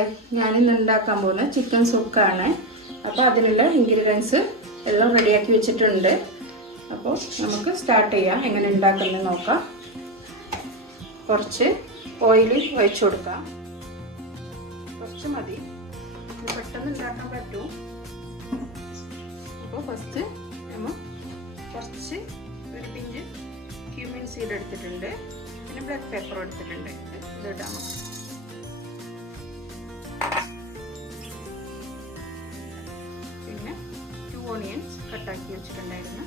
Hi, ഞാനിന്ന് ഉണ്ടാക്കാൻ പോകുന്ന ചിക്കൻ സുക്കാണ്. അപ്പോൾ അതിനുള്ള ഇൻഗ്രീഡിയൻസ് എല്ലാം റെഡിയാക്കി വെച്ചിട്ടുണ്ട്. അപ്പോൾ നമുക്ക് സ്റ്റാർട്ട് ചെയ്യാം. എങ്ങനെ ഉണ്ടാക്കുന്നത് നോക്കാം. കുറച്ച് ഓയിൽ ഒഴിച്ചു കൊടുക്കാം. കുറച്ച് മതി, പെട്ടെന്ന് ഉണ്ടാക്കാൻ പറ്റും. അപ്പോൾ ഫസ്റ്റ് നമ്മൾ കുറച്ച് ഒരു പിഞ്ച് ക്യൂമിൻ സീഡ് എടുത്തിട്ടുണ്ട്. പിന്നെ ബ്ലാക്ക് പെപ്പർ എടുത്തിട്ടുണ്ട്. ഇതിടാം. പിന്നെ 2 ഓണിയൻസ് കട്ടാക്കി വെച്ചിട്ടുണ്ടായിരുന്നു.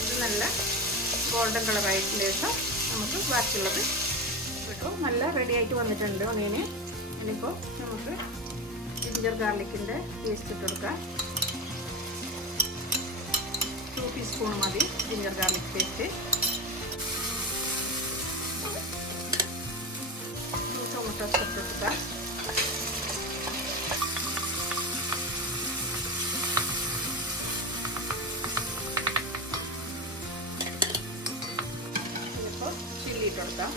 ഇത് നല്ല ഗോൾഡൻ കളറായിട്ട് ശേഷം നമുക്ക് ബാക്കിയുള്ളത് കിട്ടും. നല്ല റെഡി ആയിട്ട് വന്നിട്ടുണ്ട് ഓണിയന്. ഇനിയിപ്പോൾ നമുക്ക് ജിഞ്ചർ ഗാർലിക്കിൻ്റെ പേസ്റ്റ് ഇട്ട് കൊടുക്കാം. 2 ടീസ്പൂൺ മതി ജിഞ്ചർ ഗാർലിക് പേസ്റ്റ്. 2 ടൊമാറ്റോസ് ഇട്ട് കൊടുക്കാം. ഇതിപ്പോൾ ചില്ലി ഇട്ട് കൊടുക്കാം.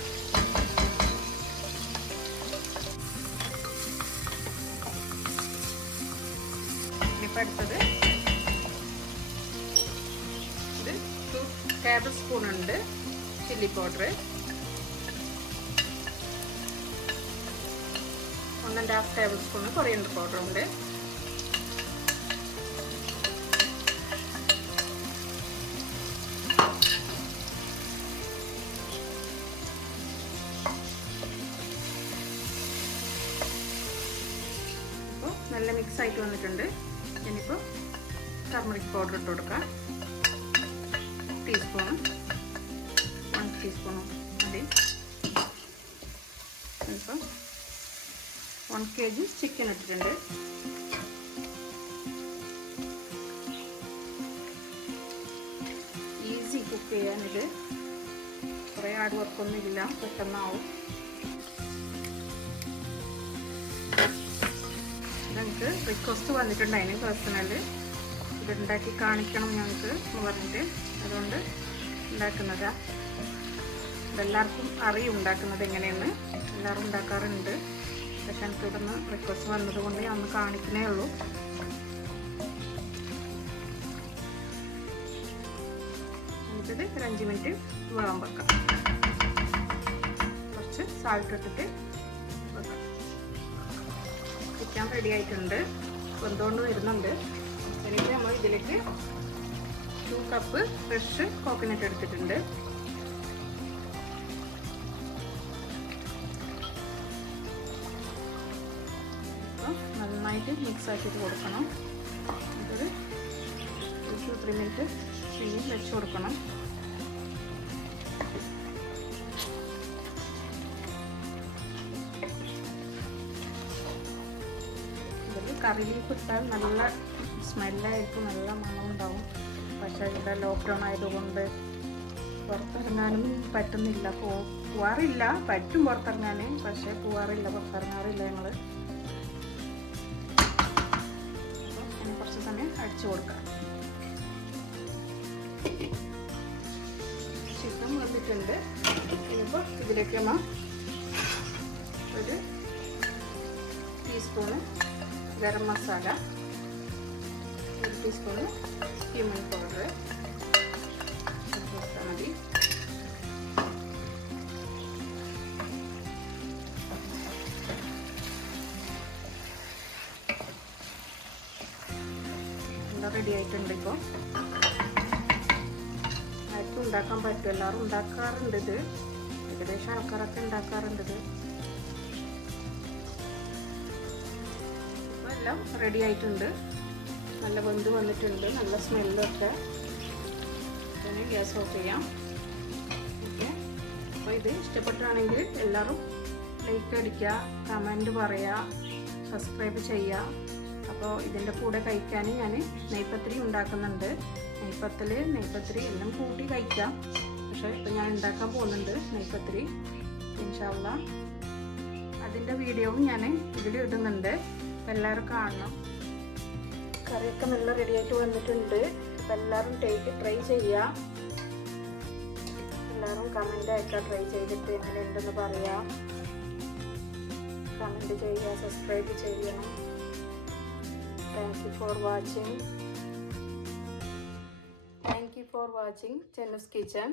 ഇനിയിപ്പോൾ അടുത്തത് ഇത് 2 ടേബിൾ സ്പൂൺ ഉണ്ട് chilli powder. 1.5 table spoon coriander powder ഉണ്ട്. ഇപ്പോൾ നല്ല മിക്സ് ആയിട്ട് വന്നിട്ടുണ്ട്. ഇനിയിപ്പോൾ ടർമറിക് പൗഡർ ഇട്ട് കൊടുക്കാം. ടീസ്പൂൺ 1 ടീസ്പൂൺ മതി. ഇപ്പോൾ 1 kg ചിക്കൻ ഇട്ടിട്ടുണ്ട്. ഈസി കുക്ക് ചെയ്യാനിത്, കുറേ ഹാർഡ് വർക്കൊന്നും ഇല്ല, പെട്ടെന്നാവും. ഞങ്ങൾക്ക് റിക്വസ്റ്റ് വന്നിട്ടുണ്ടായിരുന്നു പേഴ്സണല്, ഇതുണ്ടാക്കി കാണിക്കണം ഞങ്ങൾക്ക് എന്ന് പറഞ്ഞിട്ട്. അതുകൊണ്ട് ഉണ്ടാക്കുന്നതാണ്. ഇതെല്ലാവർക്കും അറിയും ഉണ്ടാക്കുന്നത് എങ്ങനെയെന്ന്. എല്ലാവരും ഉണ്ടാക്കാറുണ്ട്. പക്ഷെ എനിക്ക് ഇവിടെ നിന്ന് റിക്വസ്റ്റ് വന്നതുകൊണ്ട് ഞാൻ ഒന്ന് കാണിക്കുന്നേ ഉള്ളൂ. എനിക്കിത് ഒരു 5 മിനിറ്റ് വേവാൻ വെക്കാം. കുറച്ച് സാൾട്ട് ഇട്ടിട്ട് വെക്കാം. ചിക്കൻ റെഡി ആയിട്ടുണ്ട്, വെന്തുകൊണ്ട് വരുന്നുണ്ട്. എന്നിട്ട് നമ്മൾ ഇതിലേക്ക് 2 കപ്പ് ഫ്രഷ് കോക്കനട്ട് എടുത്തിട്ടുണ്ട്. നന്നായിട്ട് മിക്സ് ആക്കിയിട്ട് കൊടുക്കണം. ഇതൊരു 2-3 മിനിറ്റ് പിന്നെ വെച്ച് കൊടുക്കണം. ഇതിൽ കറി ലീഫ് ഇട്ടാൽ നല്ല സ്മെല്ലായിരിക്കും, നല്ല മണം ഉണ്ടാവും. പക്ഷേ ഇവിടെ ലോക്ക്ഡൗൺ ആയതുകൊണ്ട് പുറത്തിറങ്ങാനും പറ്റുന്നില്ല. പോവാറില്ല, പറ്റും പുറത്തിറങ്ങാൻ, പക്ഷേ പോവാറില്ല, പുറത്തിറങ്ങാറില്ല ഞങ്ങൾ. കുറച്ച് സമയം അടിച്ചു കൊടുക്കാം. ചിക്കൻ വന്നിട്ടുണ്ട്. ഇനിയിപ്പോൾ ഇതിലേക്ക് നമ്മൾ ഒരു teaspoon garam masala, 1 teaspoon cumin powder കൊടുത്താൽ മതി. റെഡി ആയിട്ടുണ്ട്. ഇപ്പോൾ ആർക്കും ഉണ്ടാക്കാൻ പറ്റും, എല്ലാവരും ഉണ്ടാക്കാറുണ്ട് ഇത്. ഏകദേശം ആൾക്കാരൊക്കെ ഉണ്ടാക്കാറുണ്ട് ഇത്. ഇപ്പോൾ എല്ലാം റെഡി ആയിട്ടുണ്ട്. നല്ല വെന്ത് വന്നിട്ടുണ്ട്, നല്ല സ്മെല്ലൊക്കെ. പിന്നെ ഗ്യാസ് ഓഫ് ചെയ്യാം. ഓക്കെ, അപ്പോൾ ഇത് ഇഷ്ടപ്പെട്ടാണെങ്കിൽ എല്ലാവരും ലൈക്ക് അടിക്കുക, കമൻറ്റ് പറയുക, സബ്സ്ക്രൈബ് ചെയ്യുക. അപ്പോൾ ഇതിൻ്റെ കൂടെ കഴിക്കാൻ ഞാൻ നെയ്പത്തിരി ഉണ്ടാക്കുന്നുണ്ട്. നെയ്പത്തിരി എല്ലാം കൂട്ടി കഴിക്കാം. പക്ഷേ ഇപ്പോൾ ഞാൻ ഉണ്ടാക്കാൻ പോകുന്നുണ്ട് നെയ്പത്തിരി, ഇൻഷാ അല്ലാഹ്. അതിൻ്റെ വീഡിയോവും ഞാൻ ഇതിൽ ഇടുന്നുണ്ട്. അപ്പോൾ എല്ലാവരും കാണണം. കറിയൊക്കെ നല്ല റെഡിയായിട്ട് വന്നിട്ടുണ്ട്. അപ്പോൾ എല്ലാവരും ട്രൈ ചെയ്യുക. എല്ലാവരും കമൻ്റ് അയക്കുക, ട്രൈ ചെയ്തിട്ട് എങ്ങനെയുണ്ടെന്ന് പറയാം. കമൻറ്റ് ചെയ്യുക, സബ്സ്ക്രൈബ് ചെയ്യണം. Thank you for watching Chennus kitchen.